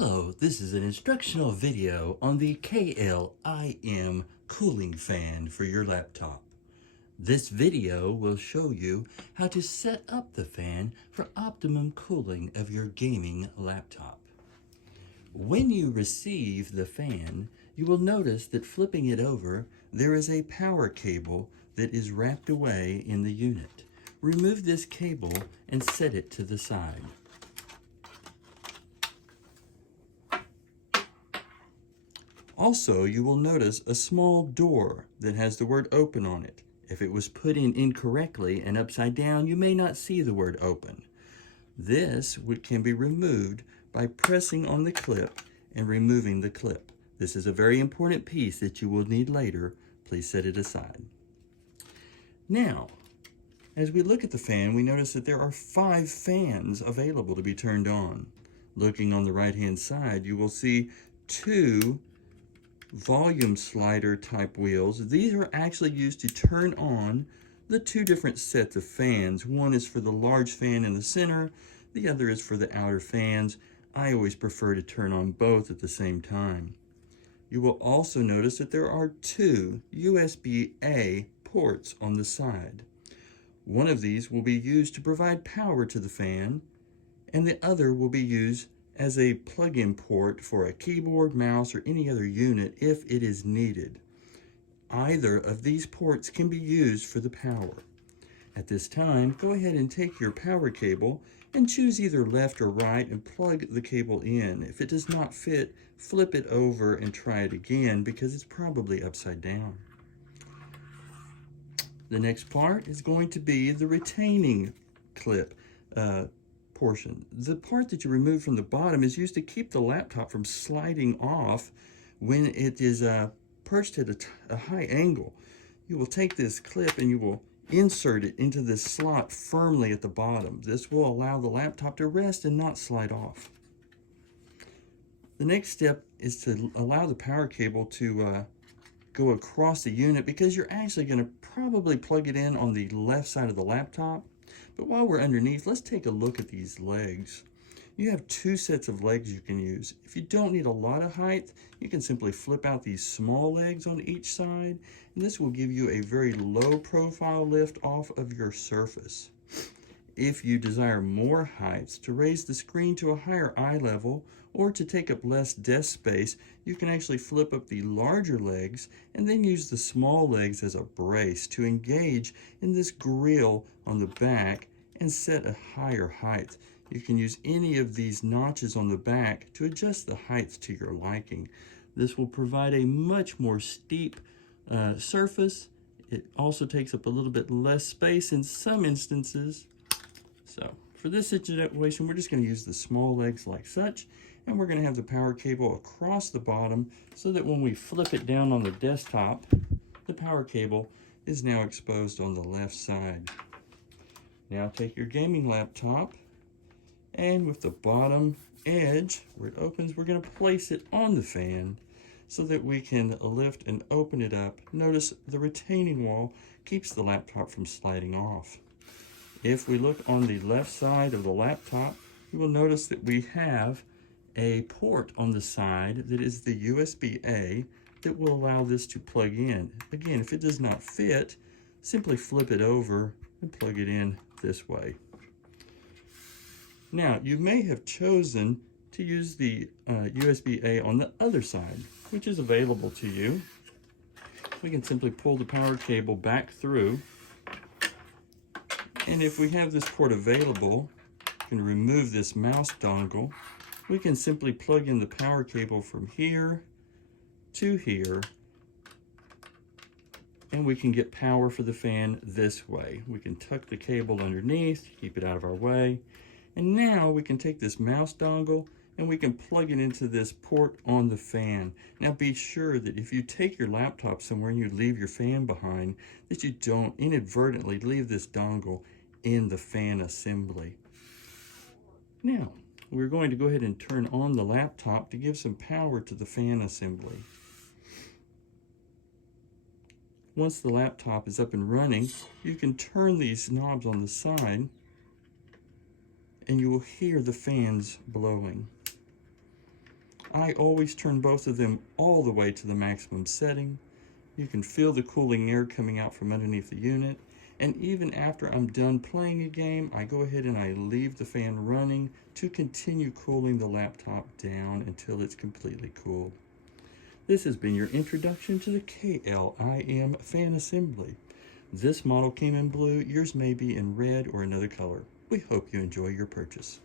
Hello, this is an instructional video on the KLIM cooling fan for your laptop. This video will show you how to set up the fan for optimum cooling of your gaming laptop. When you receive the fan, you will notice that flipping it over, there is a power cable that is wrapped away in the unit. Remove this cable and set it to the side. Also, you will notice a small door that has the word open on it. If it was put in incorrectly and upside down, you may not see the word open. This can be removed by pressing on the clip and removing the clip. This is a very important piece that you will need later. Please set it aside. Now, as we look at the fan, we notice that there are 5 fans available to be turned on. Looking on the right-hand side, you will see 2 volume slider type wheels. These are actually used to turn on the 2 different sets of fans. One is for the large fan in the center, the other is for the outer fans. I always prefer to turn on both at the same time. You will also notice that there are 2 USB-A ports on the side. One of these will be used to provide power to the fan, and the other will be used as a plug-in port for a keyboard, mouse, or any other unit if it is needed. Either of these ports can be used for the power. At this time, go ahead and take your power cable and choose either left or right and plug the cable in. If it does not fit, flip it over and try it again because it's probably upside down. The next part is going to be the retaining clip portion. The part that you remove from the bottom is used to keep the laptop from sliding off when it is perched at a high angle. You will take this clip and you will insert it into this slot firmly at the bottom. This will allow the laptop to rest and not slide off. The next step is to allow the power cable to go across the unit because you're actually going to probably plug it in on the left side of the laptop. But while we're underneath, let's take a look at these legs. You have 2 sets of legs you can use. If you don't need a lot of height, you can simply flip out these small legs on each side, and this will give you a very low profile lift off of your surface. If you desire more heights to raise the screen to a higher eye level or to take up less desk space, you can actually flip up the larger legs and then use the small legs as a brace to engage in this grille on the back and set a higher height. You can use any of these notches on the back to adjust the heights to your liking. This will provide a much more steep surface. It also takes up a little bit less space in some instances. So for this situation, we're just going to use the small legs like such, and we're going to have the power cable across the bottom so that when we flip it down on the desktop, the power cable is now exposed on the left side. Now take your gaming laptop, and with the bottom edge where it opens, we're going to place it on the fan so that we can lift and open it up. Notice the retaining wall keeps the laptop from sliding off. If we look on the left side of the laptop, you will notice that we have a port on the side that is the USB-A that will allow this to plug in. Again, if it does not fit, simply flip it over and plug it in this way. Now, you may have chosen to use the USB-A on the other side, which is available to you. We can simply pull the power cable back through. And if we have this port available, we can remove this mouse dongle. We can simply plug in the power cable from here to here, and we can get power for the fan this way. We can tuck the cable underneath, keep it out of our way. And now we can take this mouse dongle and we can plug it into this port on the fan. Now be sure that if you take your laptop somewhere and you leave your fan behind, that you don't inadvertently leave this dongle in the fan assembly. Now, we're going to go ahead and turn on the laptop to give some power to the fan assembly. Once the laptop is up and running, you can turn these knobs on the side and you will hear the fans blowing. I always turn both of them all the way to the maximum setting. You can feel the cooling air coming out from underneath the unit. And even after I'm done playing a game, I go ahead and I leave the fan running to continue cooling the laptop down until it's completely cool. This has been your introduction to the KLIM fan assembly. This model came in blue, yours may be in red or another color. We hope you enjoy your purchase.